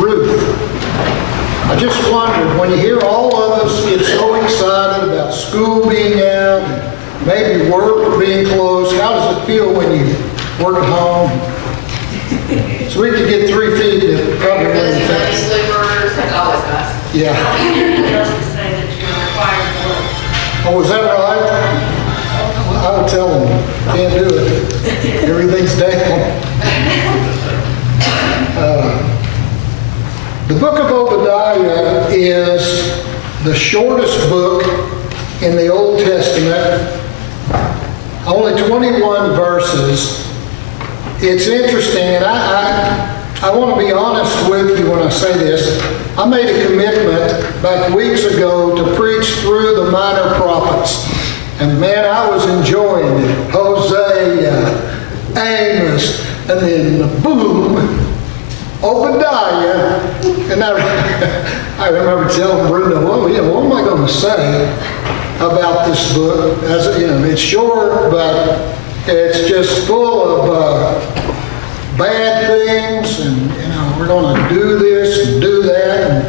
Ruth. I just wondered, when you hear all of us get so excited about school being out, and maybe work being closed, how does it feel when you work at home? So we could get 3 feet that probably wouldn't affect us. Sleepers, that's always nice. Yeah. Doesn't say that you're required to work. Oh, is that right? I would tell them, can't do it. Everything's down. The book of Obadiah is the shortest book in the Old Testament. Only 21 verses. It's interesting, and I want to be honest with you when I say this. I made a commitment back weeks ago to preach through the minor prophets. And man, I was enjoying it. Hosea, Amos, and then boom, Obadiah. And I remember telling Bruno, what am I going to say about this book? As it's short, but it's just full of bad things, and we're going to do this and do that,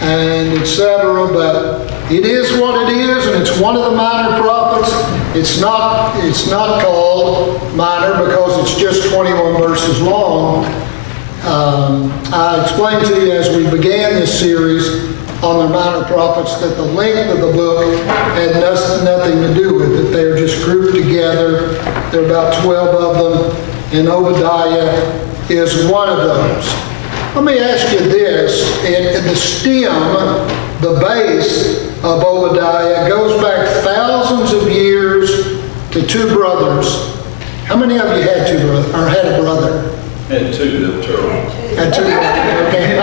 and etc. But it is what it is, and it's one of the minor prophets. It's not called minor because it's just 21 verses long. I explained to you as we began this series on the minor prophets that the length of the book had nothing to do with it. They're just grouped together. There are about 12 of them, and Obadiah is one of those. Let me ask you this. The stem, the base of Obadiah goes back thousands of years to 2 brothers. How many of you had 2 brothers, or had a brother? Had 2 that were Had 2? Okay.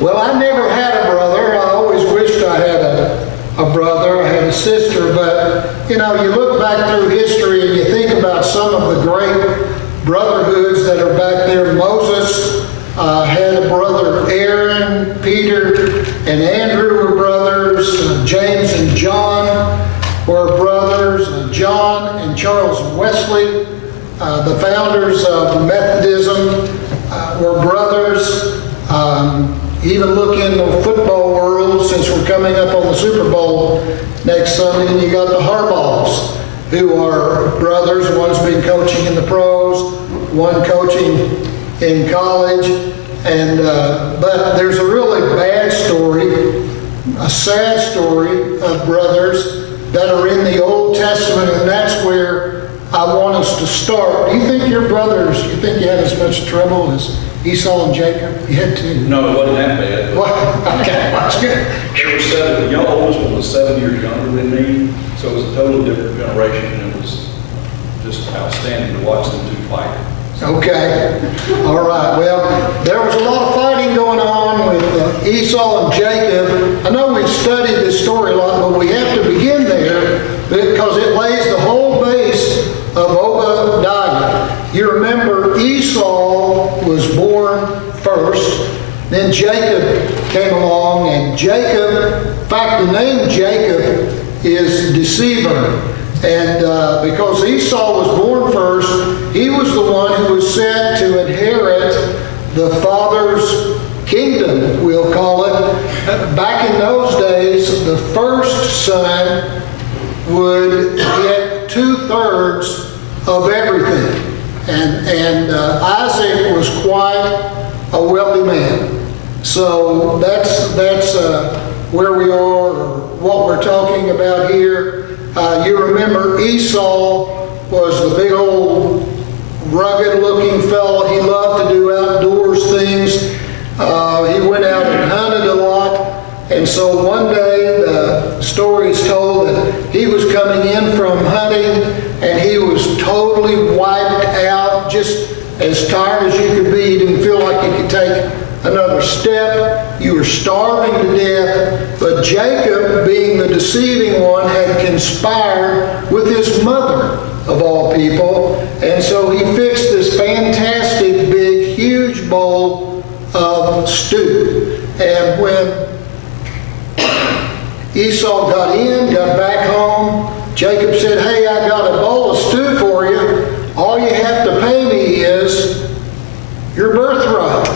Well, I never had a brother. I always wished I had a brother. I had a sister. But, you look back through history and you think about some of the great brotherhoods that are back there. Moses had a brother, Aaron. Peter and Andrew were brothers. James and John were brothers. John and Charles Wesley, the founders of Methodism, were brothers. Even look in the football world, since we're coming up on the Super Bowl next Sunday, and you got the Harbaughs, who are brothers. One's been coaching in the pros, one coaching in college. And but there's a really bad story, a sad story of brothers that are in the Old Testament, and that's where I want us to start. Do you think your brothers, you think you had as much trouble as Esau and Jacob? You had 2. No, it wasn't that bad. What? Okay, that's good. They were 7. The oldest one was 7 years younger than me, so it was a totally different generation, and it was just outstanding to watch them 2 fight. Okay, all right. Well, there was a lot of fighting going on with Esau and Jacob. I know we've studied this story a lot, but we have to begin there because it lays the whole base of Obadiah. You remember Esau was born first, then Jacob came along, and Jacob, in fact, the name Jacob is deceiver. And because Esau was born first, he was the one who was set to inherit the father's kingdom, we'll call it. Back in those days, the first son would get 2/3 of everything. And Isaac was quite a wealthy man. So that's where we are, or what we're talking about here. You remember Esau was the big old rugged-looking fellow. He loved to do outdoors things. He went out and hunted a lot. And so one day, the story is told that he was coming in from hunting, and he was totally wiped out, just as tired as you could be. He didn't feel like he could take another step. You were starving to death. But Jacob, being the deceiving one, had conspired with his mother, of all people. And so he fixed this fantastic, big, huge bowl of stew. And when Esau got back home, Jacob said, "Hey, I got a bowl of stew for you. All you have to pay me is your birthright."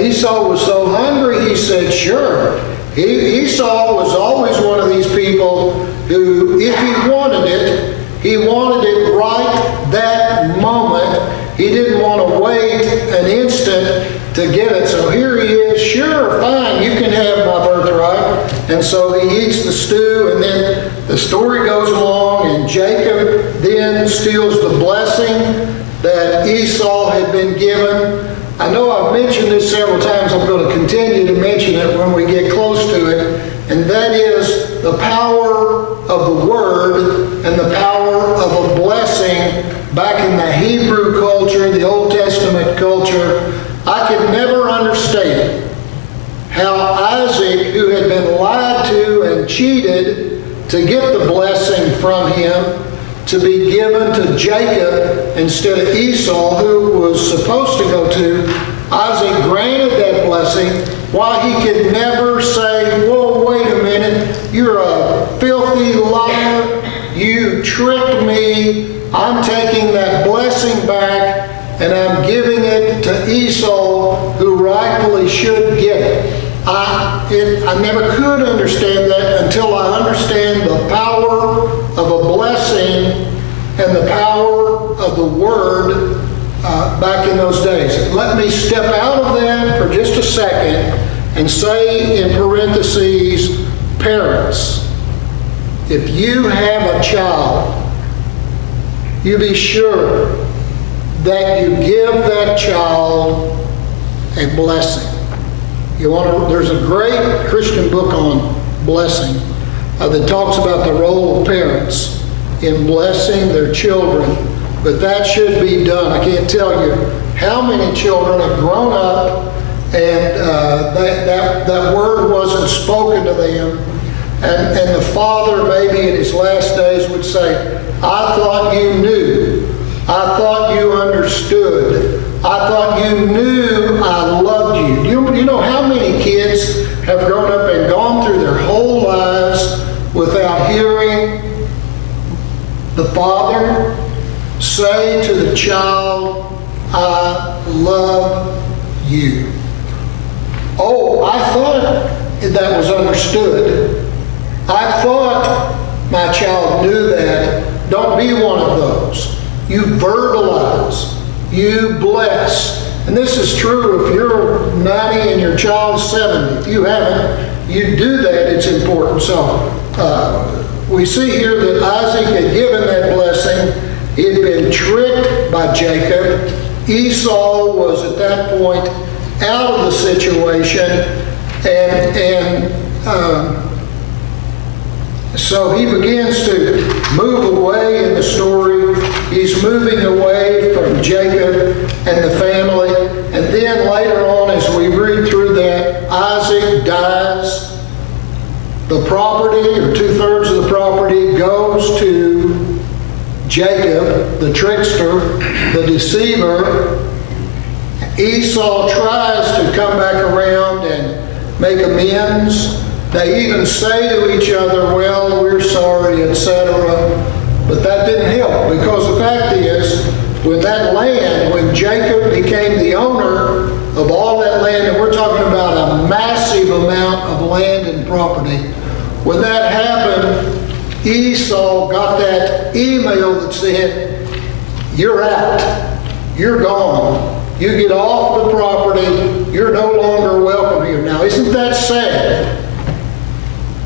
Esau was so hungry, he said, sure. Esau was always one of these people who, if he wanted it right that moment. He didn't want to wait an instant to get it. So here he is, sure, fine, you can have my birthright. And so he eats the stew, and then the story goes along, and Jacob then steals the blessing that Esau had been given. I know I've mentioned this several times. I'm going to continue to mention it when we get close to it. And that is the power of the word and the power of a blessing back in the Hebrew culture, the Old Testament culture. I could never understand how Isaac, who had been lied to and cheated to get the blessing from him, to be given to Jacob instead of Esau, who was supposed to go to. Isaac granted that blessing, while he could never say, whoa, wait a minute, you're a filthy liar, you tricked me, I'm taking that blessing back, and I'm giving it to Esau, who rightfully should get it. I never could understand that until I understand the power of a blessing and the power of the word back in those days. Let me step out of that for just a second and say in parentheses, parents, if you have a child, you be sure that you give that child a blessing. There's a great Christian book on blessing that talks about the role of parents in blessing their children, but that should be done. I can't tell you how many children have grown up and that word wasn't spoken to them, and the father maybe in his last days would say, I thought you knew, I thought you understood, I thought you knew I loved you. You know how many kids have grown up and gone through their whole lives without hearing the father say to the child, I love you. Oh, I thought that was understood. I thought my child knew that. Don't be one of those. You verbalize. You bless. And this is true if you're 90 and your child's 70. If you haven't, you do that. It's important. So we see here that Isaac had given that blessing. He had been tricked by Jacob. Esau was at that point out of the situation, and so he begins to move away in the story. He's moving away from Jacob and the family, and then later on, as we read through that, Isaac dies. The property, or 2/3 of the property, goes to Jacob, the trickster, the deceiver. Esau tries to come back around and make amends. They even say to each other, well, we're sorry, etc. But that didn't help, because the fact is, when that land, when Jacob became the owner of all that land, and we're talking about a massive amount of land and property, when that happened, Esau got that email that said, you're out, you're gone, you get off the property, you're no longer welcome here. Now, isn't that sad?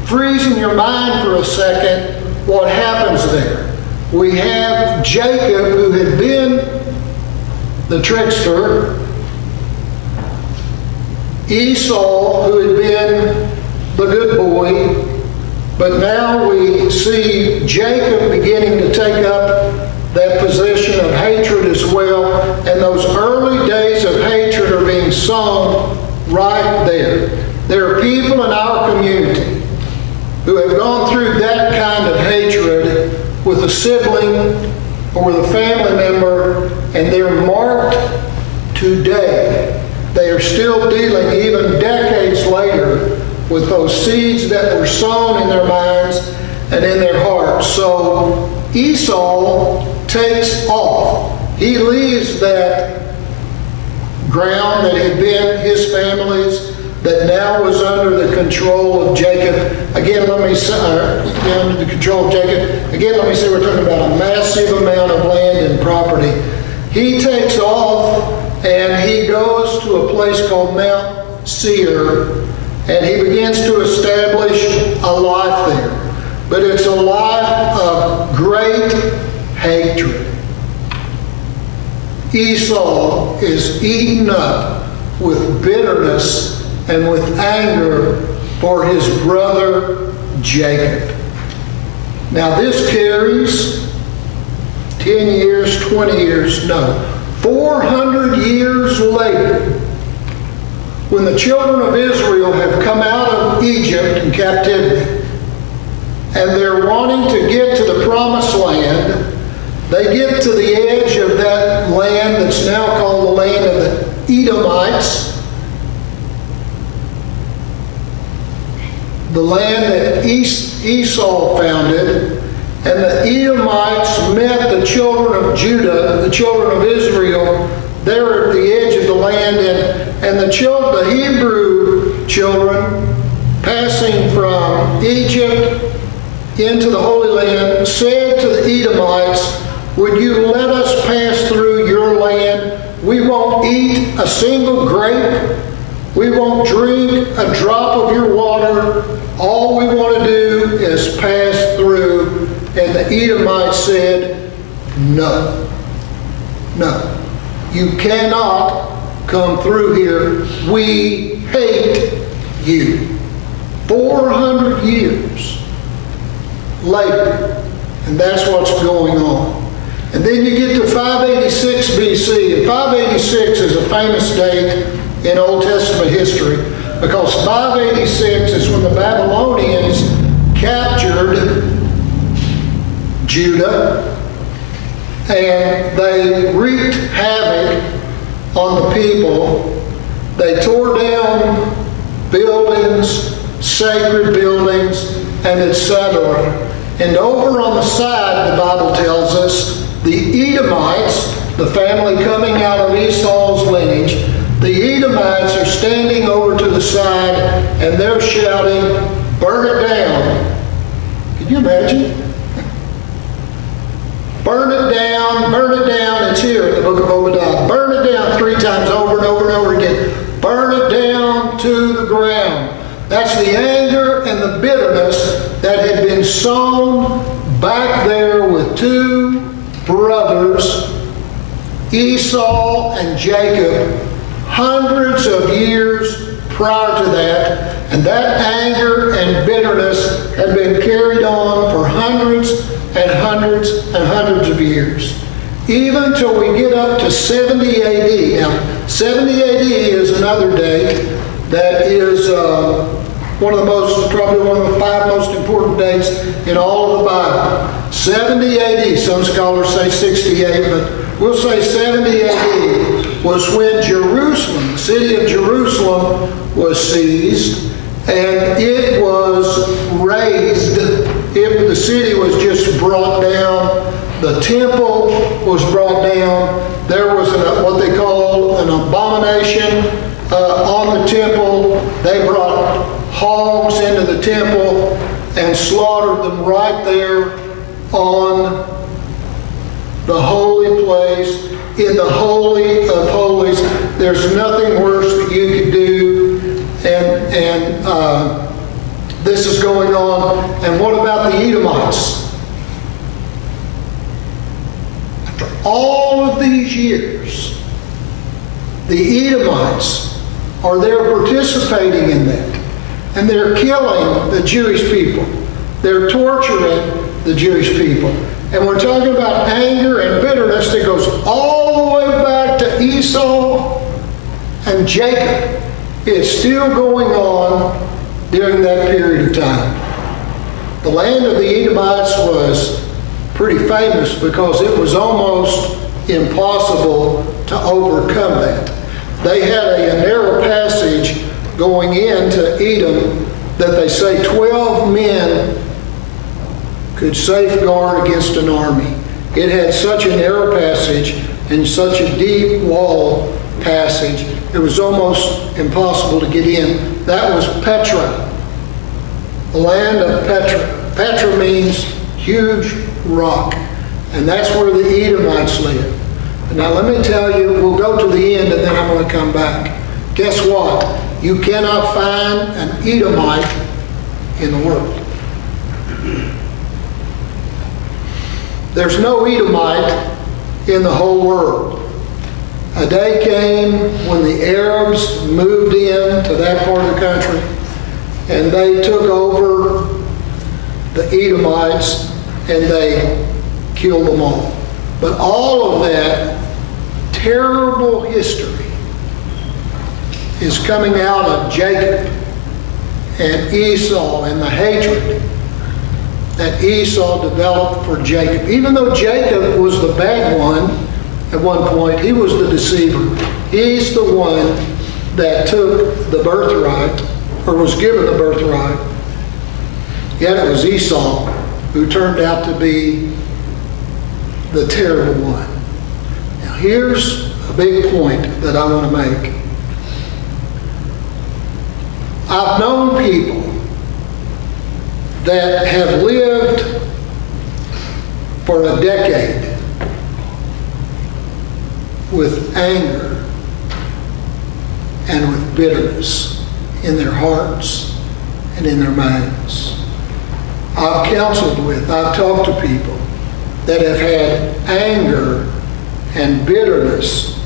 Freeze in your mind for a second what happens there. We have Jacob, who had been the trickster, Esau, who had been the good boy, but now we see Jacob beginning to take up that position of hatred as well, and those early days of hatred are being sown right there. There are people in our community who have gone through that kind of hatred with a sibling or with a family member, and they're marked today. They are still dealing, even decades later, with those seeds that were sown in their minds and in their hearts. So Esau takes off. He leaves that ground that had been his family's, that now was under the control of Jacob. Again, let me say, under the control of Jacob. Again, let me say we're talking about a massive amount of land and property. He takes off and he goes to a place called Mount Seir, and he begins to establish a life there. But it's a life of great hatred. Esau is eaten up with bitterness and with anger for his brother Jacob. Now this carries 10 years, 20 years, no, 400 years later, when the children of Israel have come out of Egypt in captivity, and they're wanting to get to the promised land, they get to the edge of that land that's now called the land of the Edomites, the land that Esau founded, and the Edomites met the children of Judah, the children of Israel, there at the edge of the land, and the Hebrew children passing from Egypt into the Holy Land said to the Edomites, "Would you let us pass through your land? We won't eat a single grape. We won't drink a drop of your water. All we want to do is pass through." And the Edomites said, "No, no, you cannot come through here. We hate you." 400 years later, and that's what's going on. And then you get to 586 BC, and 586 is a famous date in Old Testament history, because 586 is when the Babylonians captured Judah, and they wreaked havoc on the people. They tore down buildings, sacred buildings, and etc. And over on the side, the Bible tells us, the Edomites, the family coming out of Esau's lineage, the Edomites are standing over to the side and they're shouting, "Burn it down." Can you imagine? Burn it down, burn it down. It's here in the book of Obadiah. Burn it down 3 times over and over and over again. Burn it down to the ground. That's the anger and the bitterness that had been sown back there with 2 brothers, Esau and Jacob, hundreds of years prior to that. And that anger and bitterness had been carried on for hundreds and hundreds and hundreds of years, even till we get up to 70 AD. Now, 70 AD is another date that is probably one of the 5 most important dates in all of the Bible. 70 AD, some scholars say 68, but we'll say 70 AD was when Jerusalem, the city of Jerusalem, was seized, and it was razed. The city was just brought down. The temple was brought down. There was what they call an abomination on the temple. They brought hogs into the temple and slaughtered them right there on the holy place, in the Holy of Holies. There's nothing worse that you could do, and this is going on. And what about the Edomites? After all of these years, the Edomites are there participating in that. And they're killing the Jewish people. They're torturing the Jewish people. And we're talking about anger and bitterness that goes all the way back to Esau and Jacob. It's still going on during that period of time. The land of the Edomites was pretty famous because it was almost impossible to overcome that. They had a narrow passage going into Edom that they say 12 men could safeguard against an army. It had such a narrow passage and such a deep wall passage. It was almost impossible to get in. That was Petra, the land of Petra. Petra means huge rock, and that's where the Edomites live. Now let me tell you, we'll go to the end and then I'm going to come back. Guess what? You cannot find an Edomite in the world. There's no Edomite in the whole world. A day came when the Arabs moved in to that part of the country and they took over the Edomites and they killed them all. But all of that terrible history is coming out of Jacob and Esau and the hatred that Esau developed for Jacob. Even though Jacob was the bad one at one point, he was the deceiver. He's the one that took the birthright, or was given the birthright. Yet it was Esau who turned out to be the terrible one. Now here's a big point that I want to make. I've known people that have lived for a decade with anger and with bitterness in their hearts and in their minds. I've counseled with, I've talked to people that have had anger and bitterness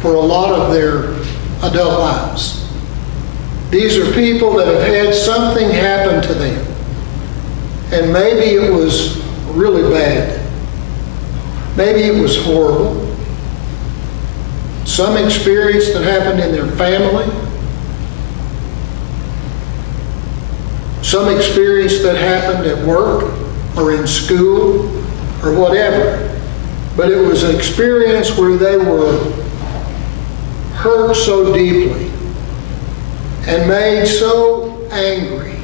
for a lot of their adult lives. These are people that have had something happen to them. And maybe it was really bad. Maybe it was horrible. Some experience that happened in their family. Some experience that happened at work or in school or whatever. But it was an experience where they were hurt so deeply and made so angry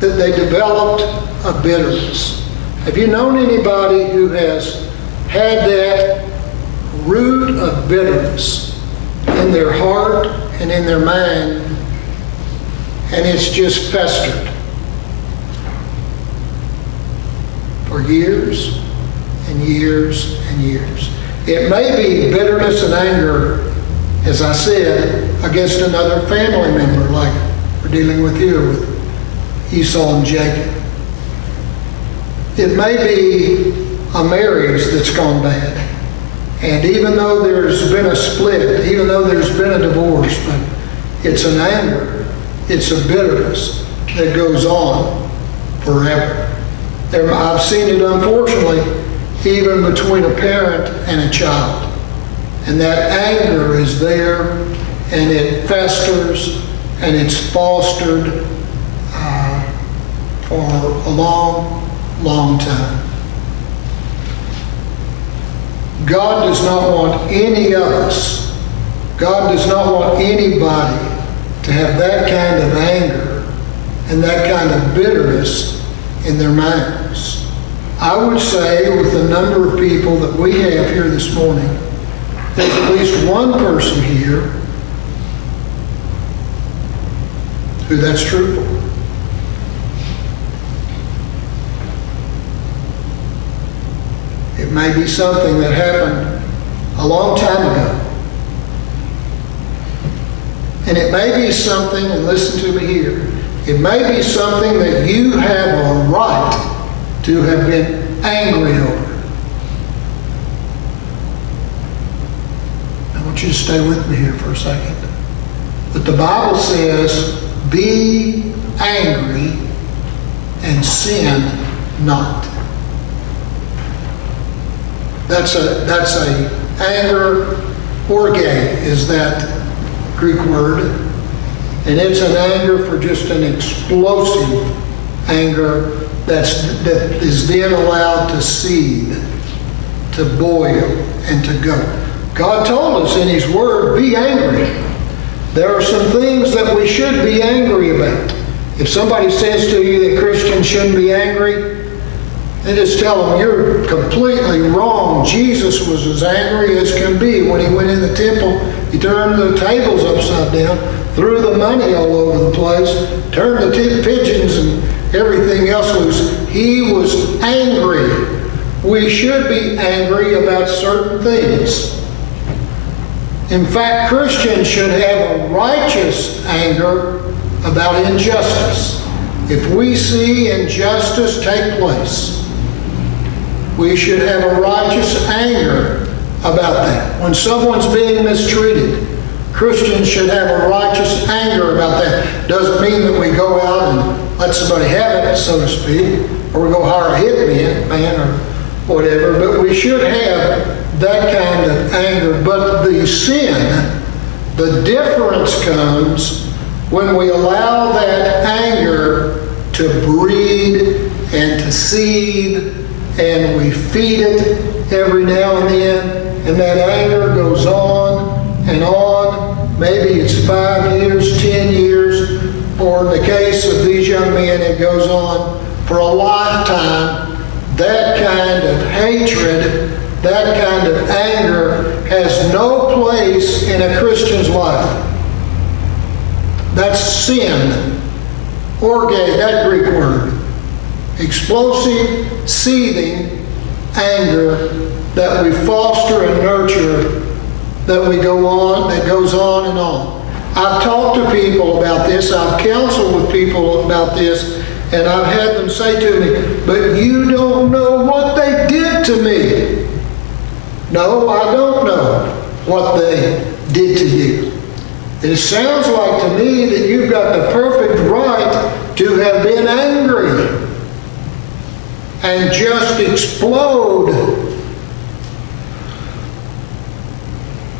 that they developed a bitterness. Have you known anybody who has had that root of bitterness in their heart and in their mind, and it's just festered for years and years and years? It may be bitterness and anger, as I said, against another family member, like we're dealing with here with Esau and Jacob. It may be a marriage that's gone bad. And even though there's been a split, even though there's been a divorce, but it's an anger, it's a bitterness that goes on forever. I've seen it, unfortunately, even between a parent and a child. And that anger is there, and it festers, and it's fostered for a long, long time. God does not want any of us, God does not want anybody to have that kind of anger and that kind of bitterness in their minds. I would say, with the number of people that we have here this morning, there's at least one person here who that's true for. It may be something that happened a long time ago. And it may be something, and listen to me here, it may be something that you have a right to have been angry over. I want you to stay with me here for a second. But the Bible says, be angry and sin not. That's a anger, orge is that Greek word. And it's an anger for just an explosive anger that is then allowed to seethe, to boil, and to go. God told us in His Word, be angry. There are some things that we should be angry about. If somebody says to you that Christians shouldn't be angry, They just tell them, you're completely wrong. Jesus was as angry as can be. When he went in the temple, he turned the tables upside down, threw the money all over the place, turned the pigeons and everything else loose. He was angry. We should be angry about certain things. In fact, Christians should have a righteous anger about injustice. If we see injustice take place, we should have a righteous anger about that. When someone's being mistreated, Christians should have a righteous anger about that. Doesn't mean that we go out and let somebody have it, so to speak, or we go hire a hitman or whatever, but we should have that kind of anger. But the sin, the difference comes when we allow that anger to breed and to seed, and we feed it every now and then, and that anger goes on and on. Maybe it's 5 years, 10 years, or in the case of these young men, it goes on for a lifetime. That kind of hatred, that kind of anger has no place in a Christian's life. That's sin. Orge, that Greek word. Explosive, seething anger that we foster and nurture, that we go on, that goes on and on. I've talked to people about this, I've counseled with people about this, and I've had them say to me, but you don't know what they did to me. No, I don't know what they did to you. It sounds like to me that you've got the perfect right to have been angry and just explode.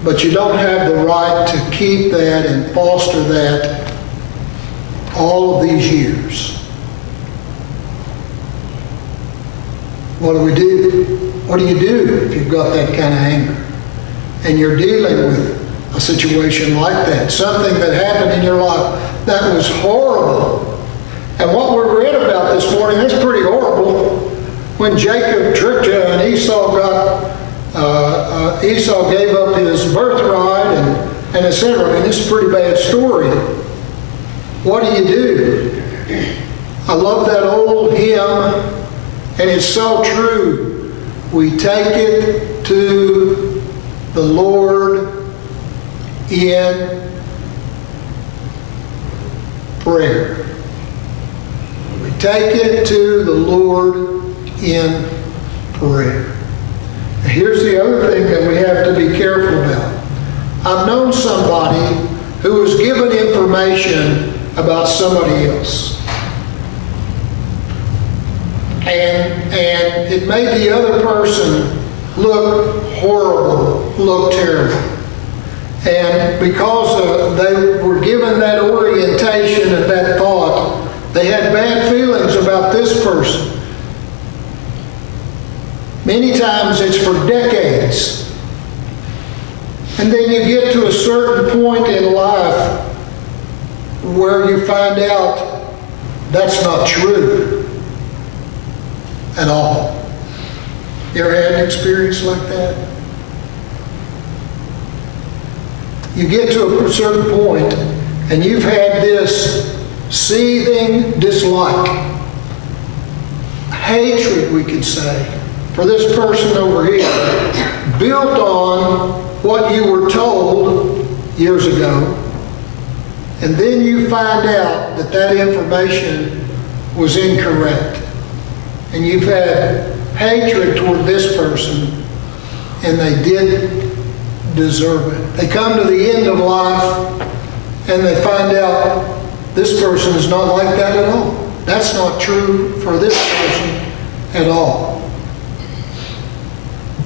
But you don't have the right to keep that and foster that all of these years. What do we do? What do you do if you've got that kind of anger and you're dealing with a situation like that? Something that happened in your life that was horrible. And what we read about this morning, that's pretty horrible. When Jacob tricked you and Esau gave up his birthright and etc. I mean, this is a pretty bad story. What do? I love that old hymn, and it's so true. We take it to the Lord in prayer. We take it to the Lord in prayer. Here's the other thing that we have to be careful about. I've known somebody who was given information about somebody else. And it made the other person look horrible, look terrible. And because they were given that orientation and that thought, they had bad feelings about this person. Many times it's for decades. And then you get to a certain point in life where you find out that's not true at all. You ever had an experience like that? You get to a certain point and you've had this seething dislike, hatred, we could say, for this person over here, built on what you were told years ago, and then you find out that that information was incorrect, and you've had hatred toward this person, and they did deserve it. They come to the end of life, and they find out this person is not like that at all. That's not true for this person at all.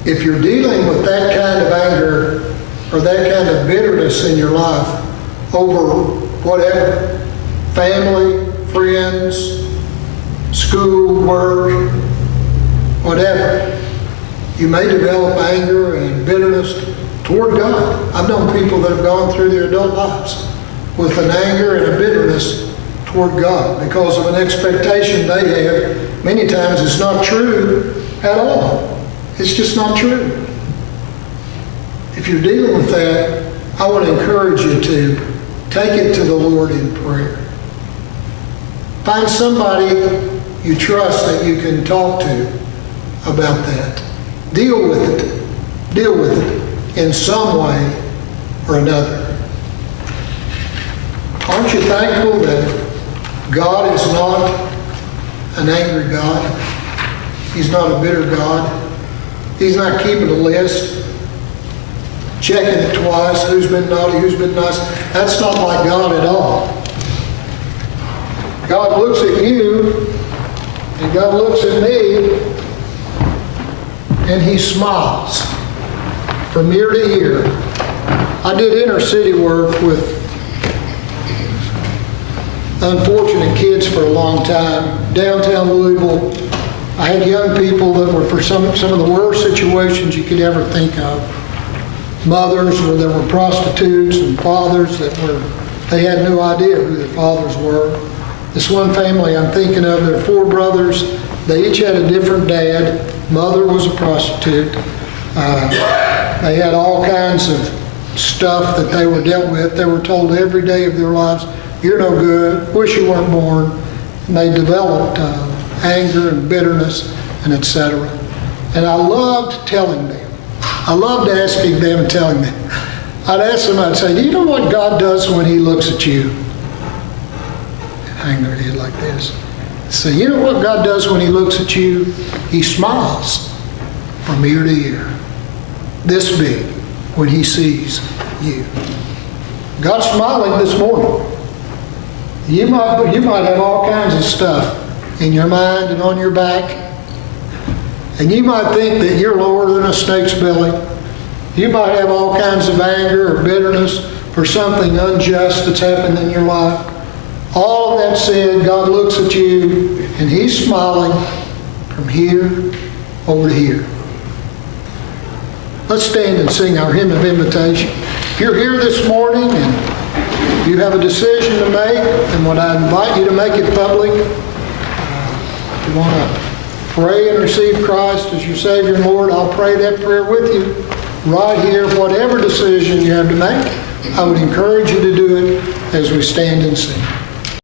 If you're dealing with that kind of anger or that kind of bitterness in your life over whatever, family, friends, school, work, whatever, you may develop anger and bitterness toward God. I've known people that have gone through their adult lives with an anger and a bitterness toward God because of an expectation they have. Many times it's not true at all. It's just not true. If you're dealing with that, I want to encourage you to take it to the Lord in prayer. Find somebody you trust that you can talk to about that. Deal with it. Deal with it in some way or another. Aren't you thankful that God is not an angry God? He's not a bitter God. He's not keeping a list, checking it twice, who's been naughty, who's been nice. That's not like God at all. God looks at you, and God looks at me, and He smiles from ear to ear. I did inner city work with unfortunate kids for a long time. Downtown Louisville, I had young people that were for some of the worst situations you could ever think of. Mothers where there were prostitutes and fathers they had no idea who their fathers were. This one family I'm thinking of, there are 4 brothers. They each had a different dad. Mother was a prostitute. They had all kinds of stuff that they were dealt with. They were told every day of their lives, "You're no good, wish you weren't born." And they developed anger and bitterness and etc. And I loved telling them. I loved asking them and telling them. I'd ask them, I'd say, "Do you know what God does when He looks at you?" Hang their head like this. Say, "You know what God does when He looks at you? He smiles from ear to ear. This big when He sees you." God's smiling this morning. You might have all kinds of stuff in your mind and on your back. And you might think that you're lower than a snake's belly. You might have all kinds of anger or bitterness for something unjust that's happened in your life. All of that said, God looks at you and He's smiling from here over to here. Let's stand and sing our hymn of invitation. If you're here this morning and you have a decision to make, then what I invite you to make it public. If you want to pray and receive Christ as your Savior and Lord, I'll pray that prayer with you right here. Whatever decision you have to make, I would encourage you to do it as we stand and sing.